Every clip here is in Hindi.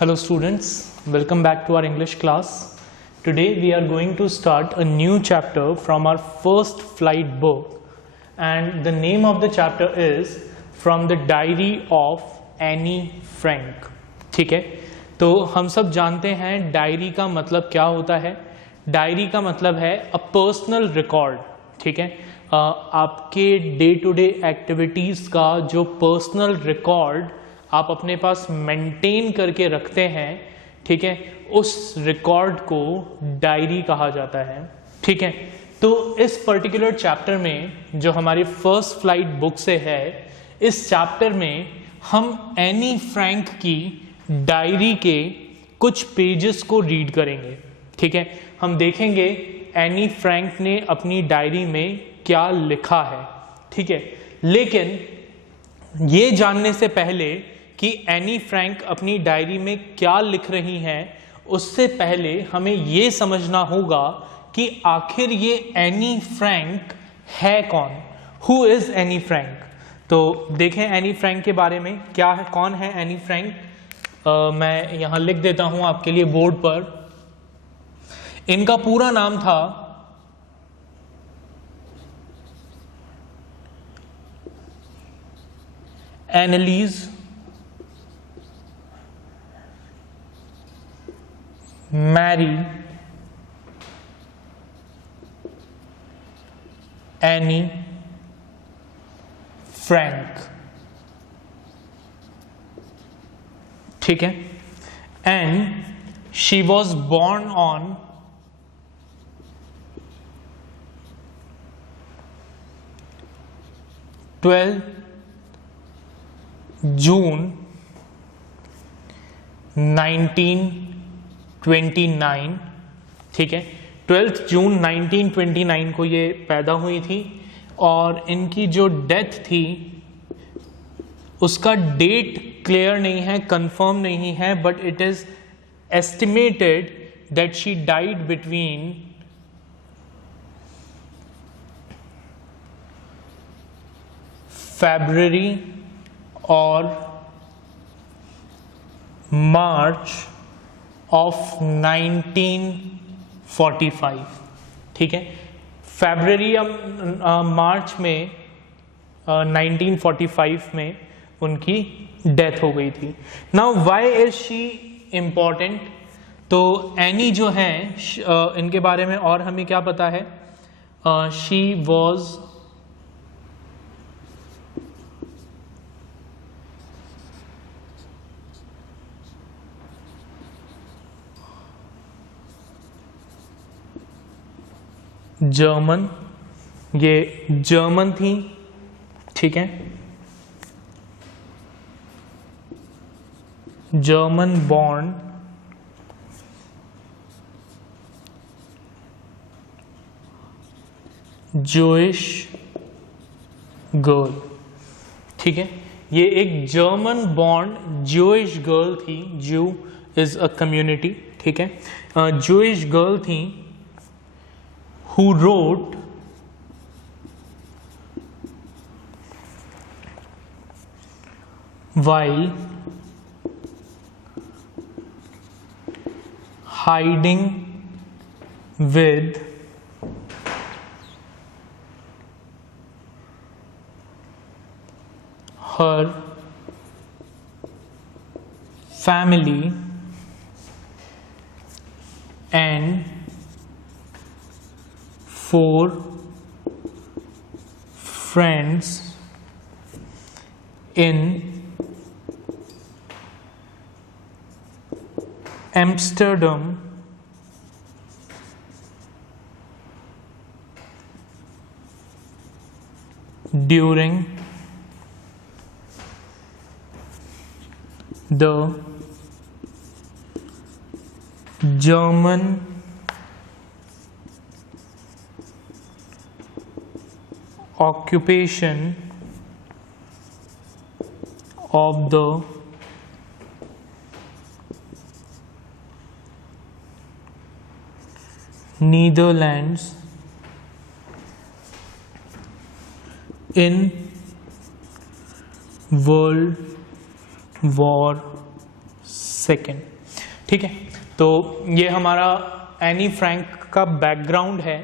Hello students, welcome back to our English class. Today we are going to start a new chapter from our first flight book, and the name of the chapter is From the Diary of Annie Frank. ठीक है, तो हम सब जानते हैं डायरी का मतलब क्या होता है. डायरी का मतलब है अ पर्सनल रिकॉर्ड. ठीक है, आपके डे टू डे एक्टिविटीज़ का जो पर्सनल रिकॉर्ड आप अपने पास मेंटेन करके रखते हैं, ठीक है, उस रिकॉर्ड को डायरी कहा जाता है. ठीक है, तो इस पर्टिकुलर चैप्टर में जो हमारी फर्स्ट फ्लाइट बुक से है, इस चैप्टर में हम एनी फ्रैंक की डायरी के कुछ पेजेस को रीड करेंगे. ठीक है, हम देखेंगे एनी फ्रैंक ने अपनी डायरी में क्या लिखा है. ठीक है, लेकिन ये जानने से पहले कि एनी फ्रैंक अपनी डायरी में क्या लिख रही हैं, उससे पहले हमें ये समझना होगा कि आखिर ये एनी फ्रैंक है कौन. Who is Anne Frank? तो देखें एनी फ्रैंक के बारे में क्या है, कौन है एनी फ्रैंक. मैं यहां लिख देता हूं आपके लिए बोर्ड पर. इनका पूरा नाम था एनालीज मैरी एनी फ्रैंक. ठीक है, and she was born on 12 June 1929. ठीक है, 12 जून 1929 को ये पैदा हुई थी, और इनकी जो डेथ थी उसका डेट क्लियर नहीं है, कंफर्म नहीं है, but it is estimated that she died between February और मार्च ऑफ 1945. ठीक है, फरवरी या मार्च में 1945 में उनकी डेथ हो गई थी. Now why is she important? तो एनी जो है, इनके बारे में और हमें क्या पता है. शी वॉज जर्मन, ये जर्मन थी. ठीक है, जर्मन बॉर्न जूइश गर्ल. ठीक है, ये एक जर्मन बॉर्न जूइश गर्ल थी. जू इज अ कम्युनिटी. ठीक है, जूइश गर्ल थी who wrote while hiding with her family and 4 friends in Amsterdam during the German occupation of the Netherlands in World War 2। ठीक है, तो ये हमारा एनी फ्रैंक का बैकग्राउंड है।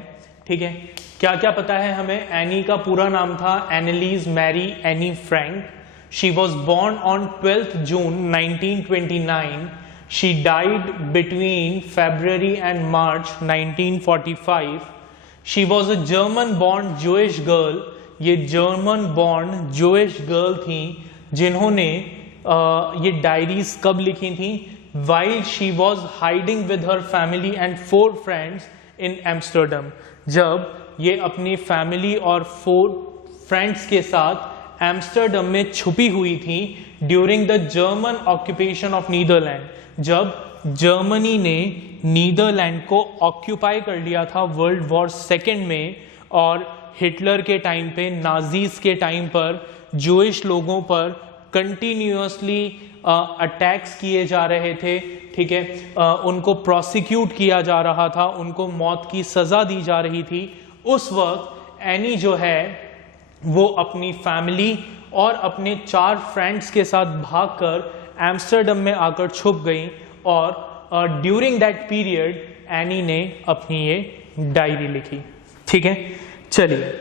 ठीक है, क्या क्या पता है हमें? एनी का पूरा नाम था Annelies Marie Anne Frank. She was born on 12th June 1929। She died between February and March 1945। She was a German born Jewish girl. ये जर्मन बॉर्न जूइश गर्ल थी जिन्होंने ये डायरीज कब लिखी थी? While she was hiding with her family and 4 friends in Amsterdam। जब ये अपनी फैमिली और 4 फ्रेंड्स के साथ एम्स्टर्डम में छुपी हुई थी during the German occupation of Netherland, जब जर्मनी ने नीदरलैंड को ऑक्यूपाई कर लिया था वर्ल्ड वॉर 2 में, और हिटलर के टाइम पे, नाजीज के टाइम पर जूइश लोगों पर कंटिन्यूअसली अटैक्स किए जा रहे थे। ठीक है, उनको प्रोसिक्यूट किया जा रहा था, उनको मौत की सज़ा दी जा रही थी। उस वक्त एनी जो है वो अपनी फैमिली और अपने 4 फ्रेंड्स के साथ भागकर एम्स्टर्डम में आकर छुप गई, और ड्यूरिंग दैट पीरियड एनी ने अपनी ये डायरी लिखी। ठीक है, चलिए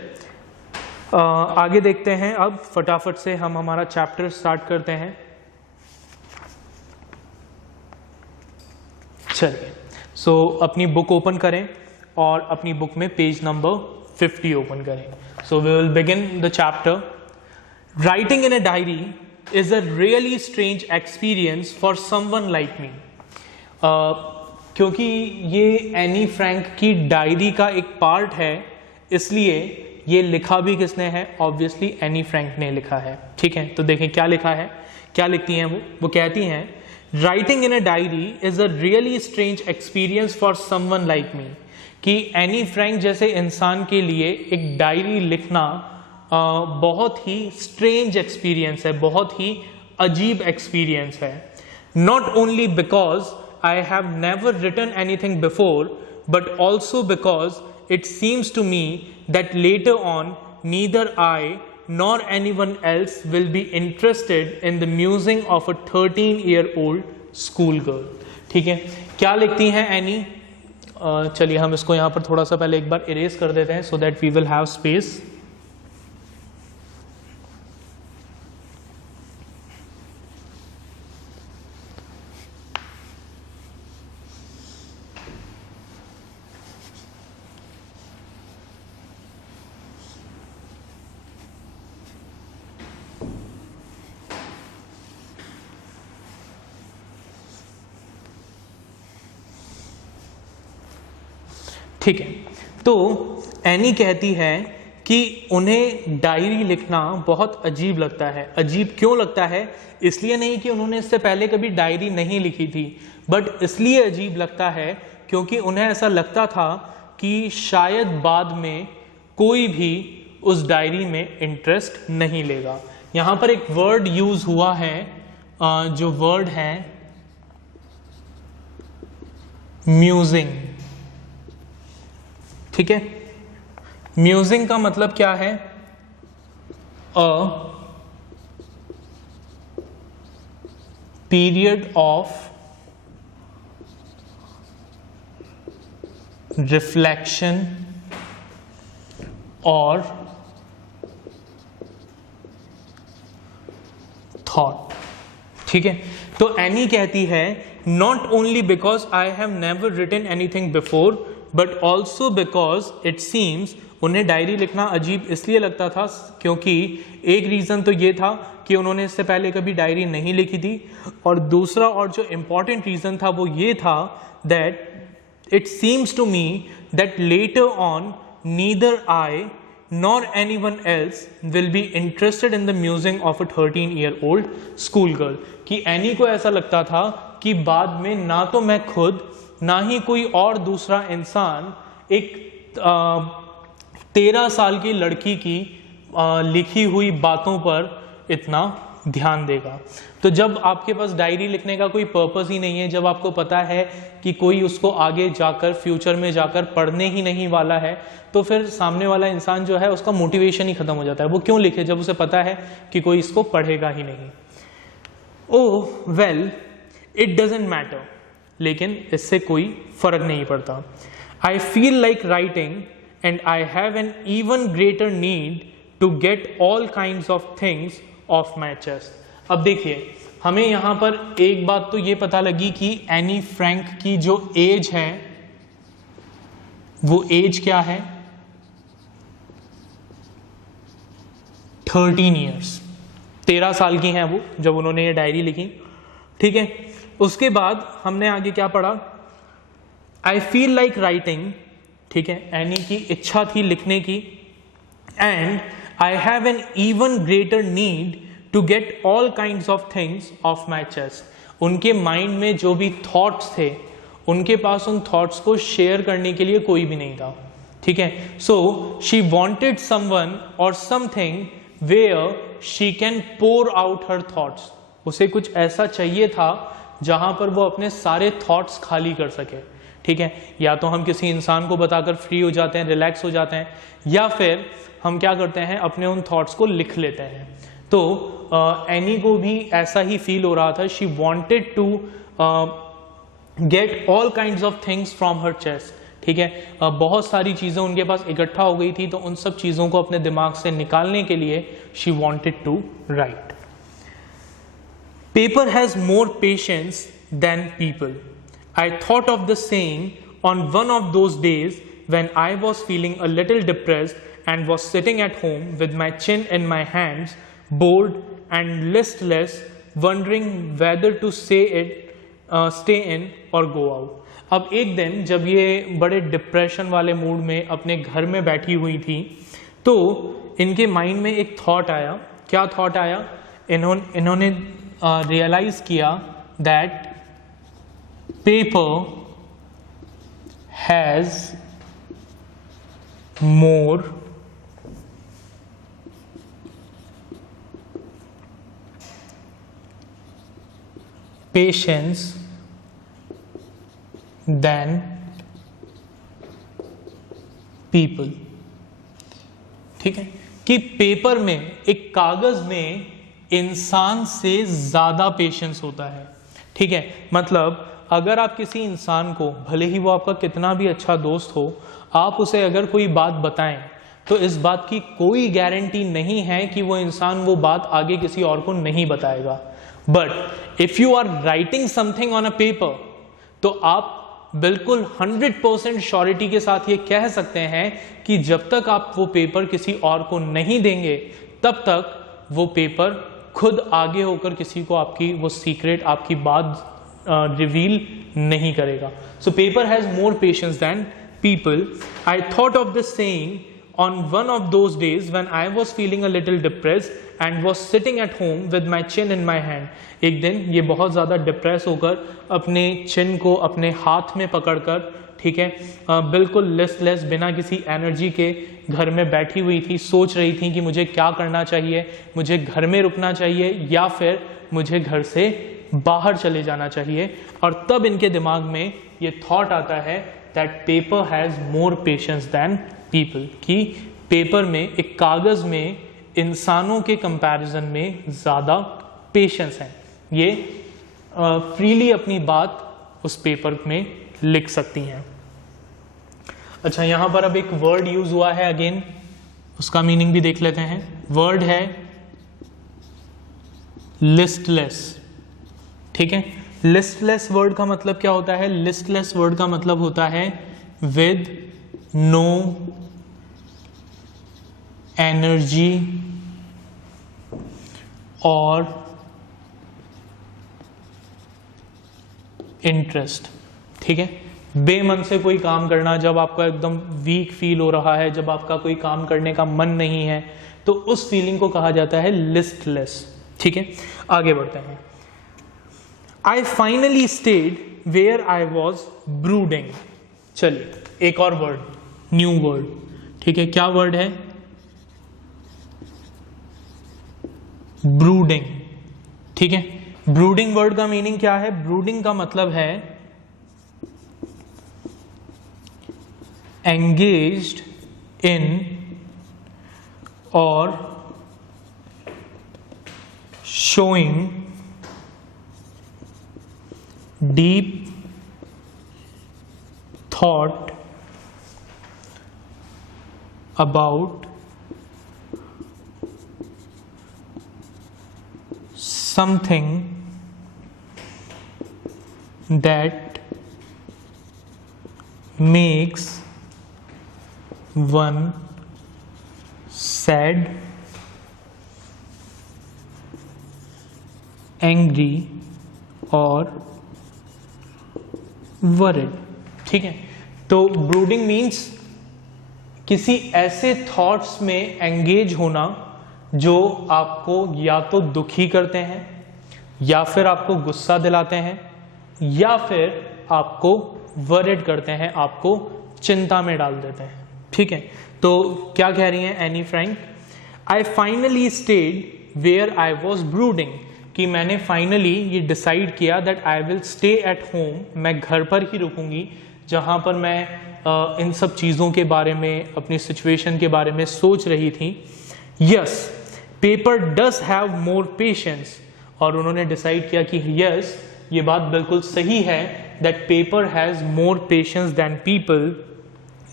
आगे देखते हैं। अब फटाफट से हम हमारा चैप्टर स्टार्ट करते हैं। चलिए, सो अपनी बुक ओपन करें और अपनी बुक में पेज नंबर 50 ओपन करें। So we will begin the chapter. Writing in a diary is a really strange experience for someone like me. क्योंकि ये एनी फ्रैंक की डायरी का एक पार्ट है, इसलिए ये लिखा भी किसने है? ऑब्वियसली एनी फ्रैंक ने लिखा है। ठीक है, तो देखें क्या लिखा है, क्या लिखती हैं वो कहती हैं, writing in a diary is a really strange experience for someone like मी। कि एनी फ्रैंक जैसे इंसान के लिए एक डायरी लिखना बहुत ही स्ट्रेंज एक्सपीरियंस है, बहुत ही अजीब एक्सपीरियंस है। Not only because I have never written anything before, but also because it seems to me that later on neither I nor anyone else will be interested in the musing of a 13-year-old schoolgirl। ठीक है, क्या लिखती हैं एनी? चलिए हम इसको यहाँ पर थोड़ा सा पहले एक बार इरेज कर देते हैं so that we will have space। ठीक है, तो एनी कहती है कि उन्हें डायरी लिखना बहुत अजीब लगता है। अजीब क्यों लगता है? इसलिए नहीं कि उन्होंने इससे पहले कभी डायरी नहीं लिखी थी, बट इसलिए अजीब लगता है क्योंकि उन्हें ऐसा लगता था कि शायद बाद में कोई भी उस डायरी में इंटरेस्ट नहीं लेगा। यहाँ पर एक वर्ड यूज हुआ है, जो वर्ड है म्यूजिंग। ठीक है, म्यूजिंग का मतलब क्या है? अ पीरियड ऑफ रिफ्लेक्शन और थॉट। ठीक है, तो एनी कहती है not only because I have never written anything before, but also because it seems, उन्हें डायरी लिखना अजीब इसलिए लगता था क्योंकि एक रीज़न तो ये था कि उन्होंने इससे पहले कभी डायरी नहीं लिखी थी, और दूसरा और जो इम्पॉर्टेंट रीज़न था वो ये था that it seems to me that later on neither I nor anyone else will be interested in the musing of a 13-year-old schoolgirl। कि एनी को ऐसा लगता था कि बाद में ना तो मैं खुद ना ही कोई और दूसरा इंसान एक 13 साल की लड़की की लिखी हुई बातों पर इतना ध्यान देगा। तो जब आपके पास डायरी लिखने का कोई पर्पस ही नहीं है, जब आपको पता है कि कोई उसको आगे जाकर फ्यूचर में जाकर पढ़ने ही नहीं वाला है, तो फिर सामने वाला इंसान जो है उसका मोटिवेशन ही खत्म हो जाता है। वो क्यों लिखे जब उसे पता है कि कोई इसको पढ़ेगा ही नहीं। Oh well, it doesn't matter, लेकिन इससे कोई फर्क नहीं पड़ता. I feel like writing and I have an even greater need to get all kinds of things off my chest. अब देखिए, हमें यहां पर एक बात तो ये पता लगी कि एनी फ्रैंक की जो एज है वो एज क्या है, 13 ईयर्स, 13 साल की हैं वो जब उन्होंने ये डायरी लिखी. ठीक है, उसके बाद हमने आगे क्या पढ़ा, आई फील लाइक राइटिंग. ठीक है, एनी की इच्छा थी लिखने की. And I have an even greater need to get all kinds of things off my chest. उनके माइंड में जो भी थॉट्स थे, उनके पास उन थॉट्स को शेयर करने के लिए कोई भी नहीं था. ठीक है, so she wanted someone or something where she can pour out her thoughts. उसे कुछ ऐसा चाहिए था जहां पर वो अपने सारे थॉट्स खाली कर सके. ठीक है, या तो हम किसी इंसान को बताकर फ्री हो जाते हैं, रिलैक्स हो जाते हैं, या फिर हम क्या करते हैं, अपने उन थॉट्स को लिख लेते हैं. तो एनी को भी ऐसा ही फील हो रहा था. She wanted to get all kinds of things from her chest. ठीक है, बहुत सारी चीज़ें उनके पास इकट्ठा हो गई थी, तो उन सब चीज़ों को अपने दिमाग से निकालने के लिए she wanted to write. Paper has more patience than people. I thought of the saying on one of those days when I was feeling a little depressed and was sitting at home with my chin in my hands, bored and listless, wondering whether to stay in or go out. अब एक दिन जब ये बड़े डिप्रेशन वाले मूड में अपने घर में बैठी हुई थी, तो इनके माइंड में एक थॉट आया. क्या थॉट आया, इन्होंने रियलाइज किया that paper has more patience than people. ठीक है, कि पेपर में, एक कागज में इंसान से ज्यादा पेशेंस होता है. ठीक है, मतलब अगर आप किसी इंसान को, भले ही वो आपका कितना भी अच्छा दोस्त हो, आप उसे अगर कोई बात बताएं तो इस बात की कोई गारंटी नहीं है कि वो इंसान वो बात आगे किसी और को नहीं बताएगा. But if you are writing something on a paper, तो आप बिल्कुल 100% श्योरिटी के साथ ये कह सकते हैं कि जब तक आप वो पेपर किसी और को नहीं देंगे, तब तक वो पेपर खुद आगे होकर किसी को आपकी वो सीक्रेट, आपकी बात रिवील नहीं करेगा. So paper has more patience than people. I thought of this saying on one of those days when I was feeling a little depressed and was sitting at home with my chin in my hand. एक दिन ये बहुत ज़्यादा डिप्रेस होकर अपने चिन को अपने हाथ में पकड़कर, ठीक है, बिल्कुल लिस्टलेस, बिना किसी एनर्जी के घर में बैठी हुई थी. सोच रही थी कि मुझे क्या करना चाहिए, मुझे घर में रुकना चाहिए या फिर मुझे घर से बाहर चले जाना चाहिए. और तब इनके दिमाग में ये थॉट आता है that paper has more patience than people, कि पेपर में, एक कागज में इंसानों के कंपैरिजन में ज़्यादा पेशेंस है. ये फ्रीली अपनी बात उस पेपर में लिख सकती हैं. अच्छा, यहाँ पर अब एक वर्ड यूज हुआ है, अगेन उसका मीनिंग भी देख लेते हैं. वर्ड है लिस्टलेस. ठीक है, लिस्टलेस वर्ड का मतलब क्या होता है? लिस्टलेस वर्ड का मतलब होता है विद नो एनर्जी और इंटरेस्ट. ठीक है, बेमन से कोई काम करना, जब आपका एकदम वीक फील हो रहा है, जब आपका कोई काम करने का मन नहीं है, तो उस फीलिंग को कहा जाता है लिस्टलेस. ठीक है, आगे बढ़ते हैं. I finally stayed where I was brooding. चलिए एक और वर्ड, न्यू वर्ड. ठीक है, क्या वर्ड है? ब्रूडिंग. ठीक है, ब्रूडिंग वर्ड का मीनिंग क्या है? ब्रूडिंग का मतलब है एंगेज्ड इन और showing deep thought about something that makes one sad, angry और worried। ठीक है, तो ब्रूडिंग मीन्स किसी ऐसे थॉट्स में एंगेज होना जो आपको या तो दुखी करते हैं, या फिर आपको गुस्सा दिलाते हैं, या फिर आपको वरिड करते हैं, आपको चिंता में डाल देते हैं। ठीक है, तो क्या कह रही हैं Anne Frank? I finally stayed where I was brooding, कि मैंने फाइनली ये डिसाइड किया that I will stay at home, मैं घर पर ही रुकूंगी, जहां पर मैं इन सब चीज़ों के बारे में, अपनी सिचुएशन के बारे में सोच रही थी। Yes, paper does have more patience, और उन्होंने डिसाइड किया कि यस, ये बात बिल्कुल सही है, that paper has more patience than people,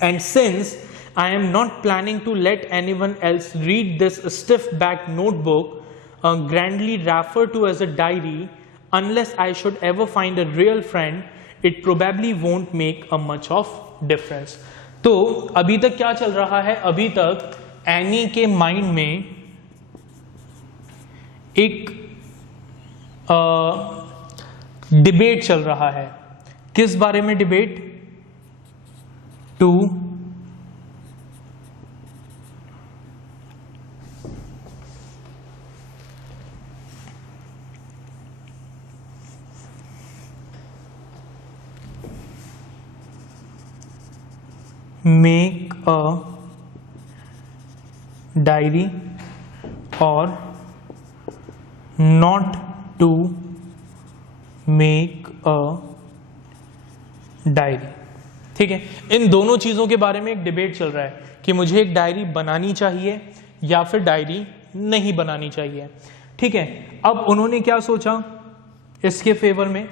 and since I am not planning to let anyone else read this stiff back notebook, grandly referred to as a diary, unless I should ever find a real friend, it probably won't make a much of difference। तो अभी तक क्या चल रहा है? अभी तक एनी के माइंड में एक डिबेट चल रहा है। किस बारे में debate? To make a diary or not to make a diary। ठीक है, इन दोनों चीज़ों के बारे में एक डिबेट चल रहा है कि मुझे एक डायरी बनानी चाहिए या फिर डायरी नहीं बनानी चाहिए। ठीक है, अब उन्होंने क्या सोचा इसके फेवर में?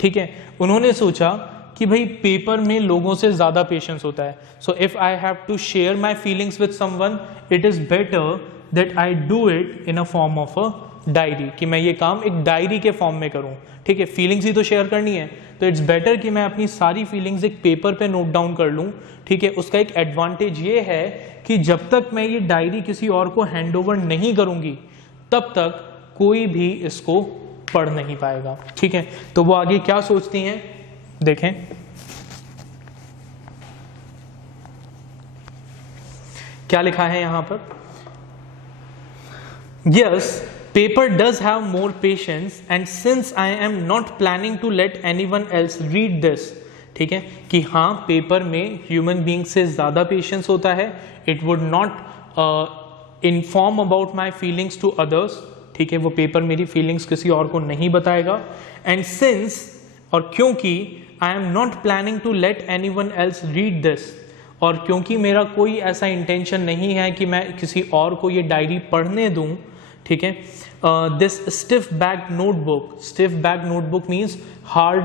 ठीक है, उन्होंने सोचा कि भाई पेपर में लोगों से ज़्यादा पेशेंस होता है। So if I have to share my feelings with someone, it is better that I do it in a form of a diary, कि मैं ये काम एक डायरी के फॉर्म में करूँ। ठीक है, फीलिंग्स ही तो शेयर करनी है, तो इट्स बेटर कि मैं अपनी सारी फीलिंग्स एक पेपर पे नोट डाउन कर लूँ। ठीक है, उसका एक एडवांटेज ये है कि जब तक मैं ये डायरी किसी और को हैंड ओवर नहीं करूँगी, तब तक कोई भी इसको पढ़ नहीं पाएगा। ठीक है, तो वो आगे क्या सोचती हैं देखें। क्या लिखा है यहां पर? Yes, paper does have more patience, and since I am not planning to let anyone else read this. ठीक है, कि हाँ, पेपर में ह्यूमन बीइंग से ज्यादा पेशेंस होता है। It would not inform about my feelings to others. ठीक है, वो पेपर मेरी फीलिंग्स किसी और को नहीं बताएगा। एंड सिंस, और क्योंकि, I am not planning to let anyone else read this, और क्योंकि मेरा कोई ऐसा इंटेंशन नहीं है कि मैं किसी और को ये डायरी पढ़ने दूं। ठीक है, this stiff back notebook, stiff back notebook means hard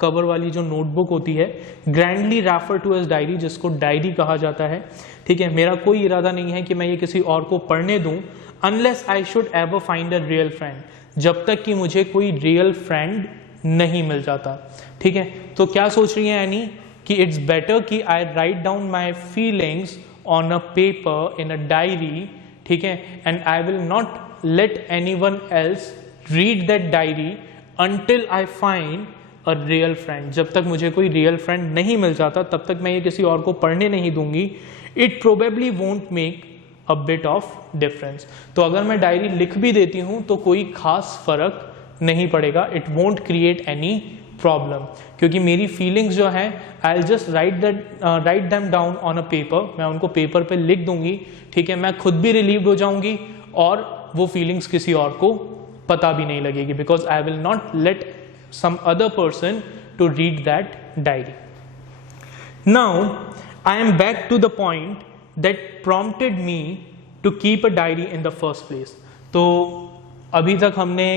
cover वाली जो नोटबुक होती है, grandly refer to as diary, जिसको डायरी कहा जाता है। ठीक है, मेरा कोई इरादा नहीं है कि मैं ये किसी और को पढ़ने दूं, unless I should ever find a real friend, जब तक कि मुझे कोई रियल फ्रेंड नहीं मिल जाता। ठीक है, तो क्या सोच रही है एनी कि इट्स बेटर कि I write down my feelings on a paper in a diary. ठीक है, and I will not let anyone else read that diary until I find a real friend, जब तक मुझे कोई रियल फ्रेंड नहीं मिल जाता तब तक मैं ये किसी और को पढ़ने नहीं दूंगी। It probably won't make a bit of difference, तो अगर मैं डायरी लिख भी देती हूँ तो कोई खास फर्क नहीं पड़ेगा। It won't create any problem, क्योंकि मेरी फीलिंग्स जो हैं, I will just write them down on a paper, मैं उनको पेपर पे लिख दूंगी। ठीक है, मैं खुद भी रिलीव्ड हो जाऊंगी और वो फीलिंग्स किसी और को पता भी नहीं लगेगी, because I will not let some other person to read that diary. Now I am back to the point that prompted me to keep a diary in the first place. तो अभी तक हमने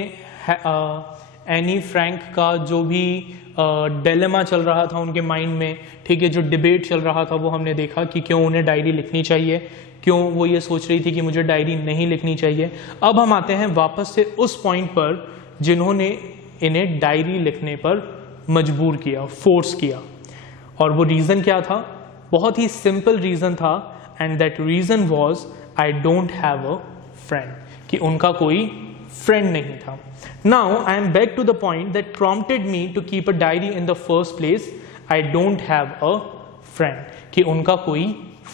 एनी फ्रैंक का जो भी डिलेमा चल रहा था उनके माइंड में, ठीक है, जो डिबेट चल रहा था वो हमने देखा कि क्यों उन्हें डायरी लिखनी चाहिए, क्यों वो ये सोच रही थी कि मुझे डायरी नहीं लिखनी चाहिए। अब हम आते हैं वापस से उस पॉइंट पर जिन्होंने इन्हें डायरी लिखने पर मजबूर किया, फोर्स किया, और वो रीज़न क्या था? बहुत ही सिंपल रीज़न था, and that reason was I don't have a friend, कि उनका कोई फ्रेंड नहीं था। Now I am back to the point that prompted me to keep a diary in the first place, I don't have a friend, कि उनका कोई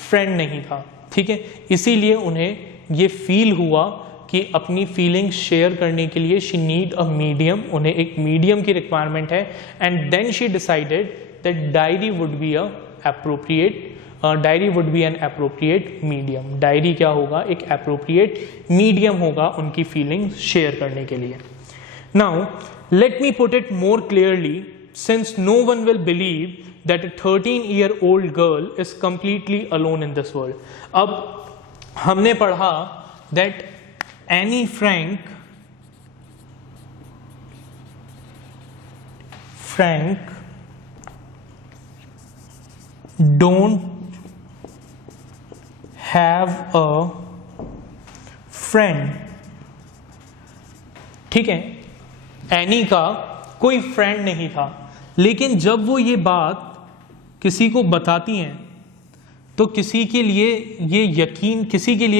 फ्रेंड नहीं था, ठीक है। इसीलिए उन्हें ये फील हुआ कि अपनी फीलिंग्स शेयर करने के लिए शी नीड अ मीडियम, उन्हें एक मीडियम की रिक्वायरमेंट है, and then she decided that diary would be a appropriate diary would be an appropriate medium. Diary क्या होगा? एक एप्रोप्रिएट मीडियम होगा उनकी फीलिंग्स शेयर करने के लिए। Now let me put it more clearly, since no one will believe that a 13-year-old girl is completely alone in this world. अब हमने पढ़ा that Annie Frank don't have a friend, ठीक है, एनी का कोई फ्रेंड नहीं था। लेकिन जब वो ये बात किसी को बताती हैं तो किसी के लिए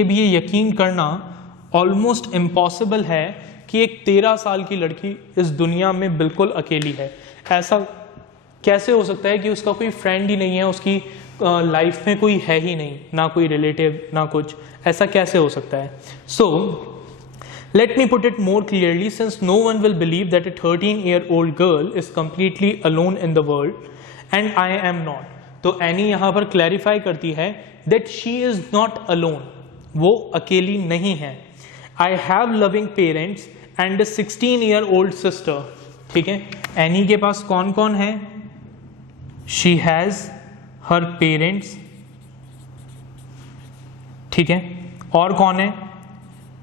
भी ये यकीन करना ऑलमोस्ट इम्पॉसिबल है कि एक 13 साल की लड़की इस दुनिया में बिल्कुल अकेली है। ऐसा कैसे हो सकता है कि उसका कोई फ्रेंड ही नहीं है, उसकी लाइफ में कोई है ही नहीं, ना कोई रिलेटिव ना कुछ, ऐसा कैसे हो सकता है? सो let me put it more clearly, since no one will believe that a 13-year-old girl is completely alone in the world and I am not. तो एनी यहाँ पर क्लैरिफाई करती है that she is not alone, वो अकेली नहीं है। I have loving parents and a 16-year-old sister, ठीक है। एनी के पास कौन कौन है? She has her parents, ठीक है, और कौन है?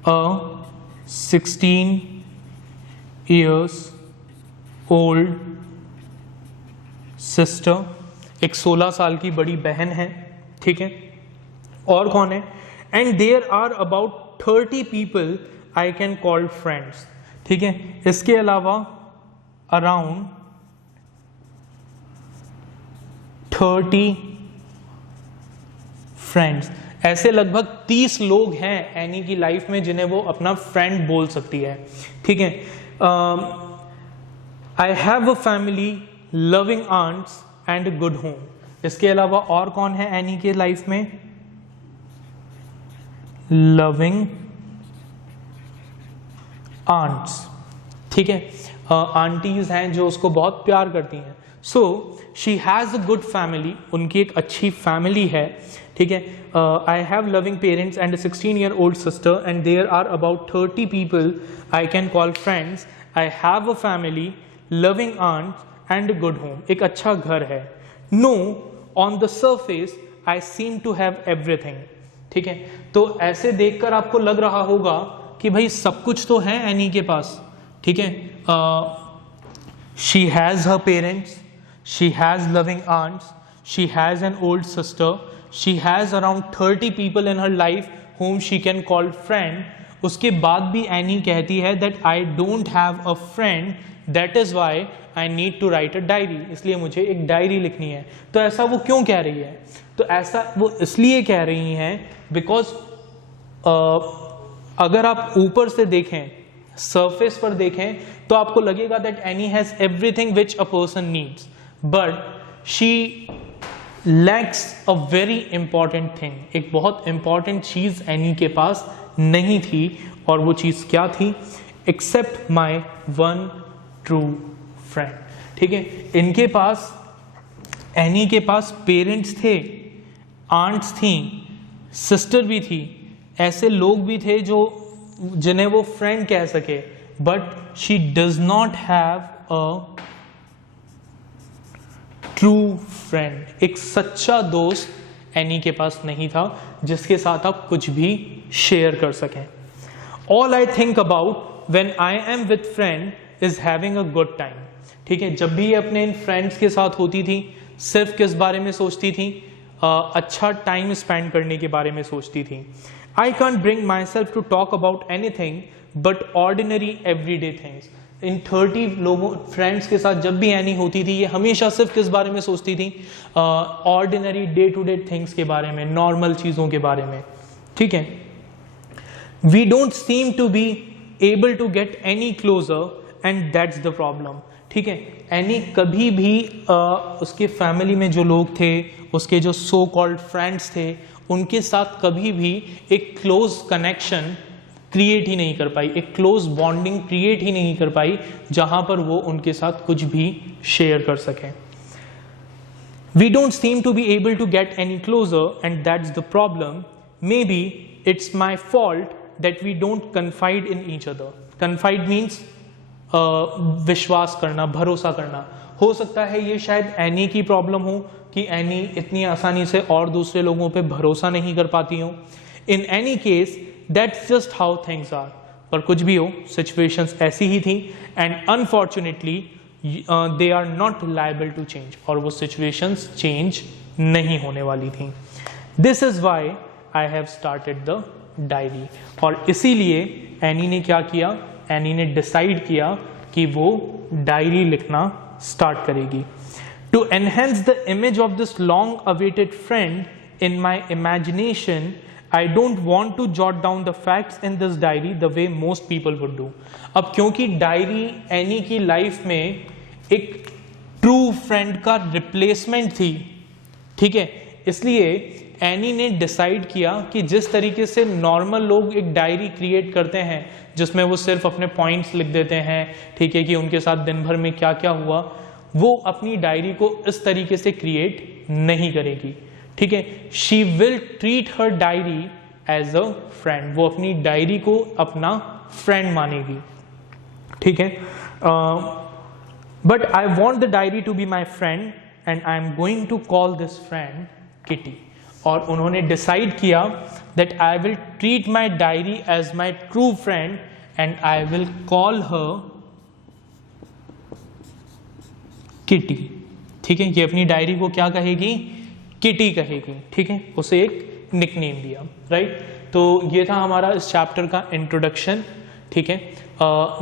A 16 years old sister, एक 16 साल की बड़ी बहन है, ठीक है, और कौन है? And there are about 30 people I can call friends, ठीक है। इसके अलावा अराउंड 30 फ्रेंड्स, ऐसे लगभग 30 लोग हैं एनी की लाइफ में जिन्हें वो अपना फ्रेंड बोल सकती है, ठीक है। I have a family, loving aunts and good home. इसके अलावा और कौन है एनी के लाइफ में? लविंग आंट्स, ठीक है, आंटीज हैं जो उसको बहुत प्यार करती हैं। So she has a good family, उनकी एक अच्छी फैमिली है, ठीक है। I have loving parents and 16-year-old sister and there are about 30 people I can call friends. I have a family, loving aunt and good home, एक अच्छा घर है। No, on the surface I seem to have everything, ठीक है। तो ऐसे देखकर आपको लग रहा होगा कि भाई सब कुछ तो है एनी के पास, ठीक है। She has her parents, she has loving aunts, she has an old sister, she has around 30 people in her life whom she can call friend. उसके बाद भी एनी कहती है that I don't have a friend, that is why I need to write a diary, इसलिए मुझे एक डायरी लिखनी है। तो ऐसा वो क्यों कह रही है? तो ऐसा वो इसलिए कह रही हैं बिकॉज अगर आप ऊपर से देखें, सरफेस पर देखें, तो आपको लगेगा that Annie has everything which a person needs, but she lacks a very important thing. एक बहुत important चीज़ एनी के पास नहीं थी, और वो चीज़ क्या थी? Except my one true friend, ठीक है। इनके पास, एनी के पास पेरेंट्स थे, आंट्स थी, सिस्टर भी थी, ऐसे लोग भी थे जो जिन्हें वो फ्रेंड कह सके, but she does not have a true friend, एक सच्चा दोस्त एनी के पास नहीं था जिसके साथ आप कुछ भी शेयर कर सकें। All I think about when I am with friend is having a good time. ठीक है, जब भी ये अपने इन फ्रेंड्स के साथ होती थी सिर्फ किस बारे में सोचती थी, अच्छा टाइम स्पेंड करने के बारे में सोचती थी। I can't bring myself to talk about anything but ordinary everyday things. इन 30 लोगों फ्रेंड्स के साथ जब भी एनी होती थी ये हमेशा सिर्फ किस बारे में सोचती थी, ordinary day to day things के बारे में, नॉर्मल चीज़ों के बारे में। ठीक है, we don't seem to be able to get any closer and that's the problem. ठीक है, एनी कभी भी उसके फैमिली में जो लोग थे, उसके जो सो कॉल्ड फ्रेंड्स थे, उनके साथ कभी भी एक क्लोज कनेक्शन क्रिएट ही नहीं कर पाई, एक क्लोज बॉन्डिंग क्रिएट ही नहीं कर पाई जहां पर वो उनके साथ कुछ भी शेयर कर सकें। We don't seem to be able to get any closer and that's the problem. Maybe it's my fault that we don't confide in each other. Confide means विश्वास करना, भरोसा करना। हो सकता है ये शायद एनी की प्रॉब्लम हो कि एनी इतनी आसानी से और दूसरे लोगों पे भरोसा नहीं कर पाती हो। In any case that's just how things are. पर कुछ भी हो, सिचुएशंस ऐसी ही थी and unfortunately they are not liable to change, और वो सिचुएशंस चेंज नहीं होने वाली थी। This is why I have started the diary. और इसीलिए एनी ने क्या किया, एनी ने डिसाइड किया कि वो डायरी लिखना स्टार्ट करेगी। To enhance the image of this long awaited friend in my imagination, I don't want to jot down the facts in this diary the way most people would do. अब क्योंकि डायरी एनी की लाइफ में एक ट्रू फ्रेंड का रिप्लेसमेंट थी, ठीक है, इसलिए एनी ने डिसाइड किया कि जिस तरीके से नॉर्मल लोग एक डायरी क्रिएट करते हैं जिसमें वो सिर्फ अपने पॉइंट्स लिख देते हैं, ठीक है, कि उनके साथ दिन भर में क्या क्या हुआ, वो अपनी डायरी को इस तरीके से क्रिएट नहीं करेगी। ठीक है, she will treat her diary as a friend. वो अपनी डायरी को अपना फ्रेंड मानेगी। ठीक है, but I want the diary to be my friend and I am going to call this friend Kitty. और उन्होंने डिसाइड किया that I will treat my diary as my true friend and I will call her Kitty. ठीक है, ये अपनी डायरी को क्या कहेगी, किटी कहेगी। ठीक है, उसे एक निकनेम दिया, राइट। तो ये था हमारा इस चैप्टर का इंट्रोडक्शन। ठीक है,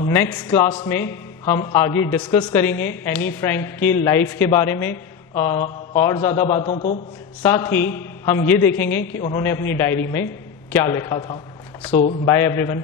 नेक्स्ट क्लास में हम आगे डिस्कस करेंगे एनी फ्रैंक की लाइफ के बारे में और ज़्यादा बातों को, साथ ही हम ये देखेंगे कि उन्होंने अपनी डायरी में क्या लिखा था। सो बाय एवरीवन।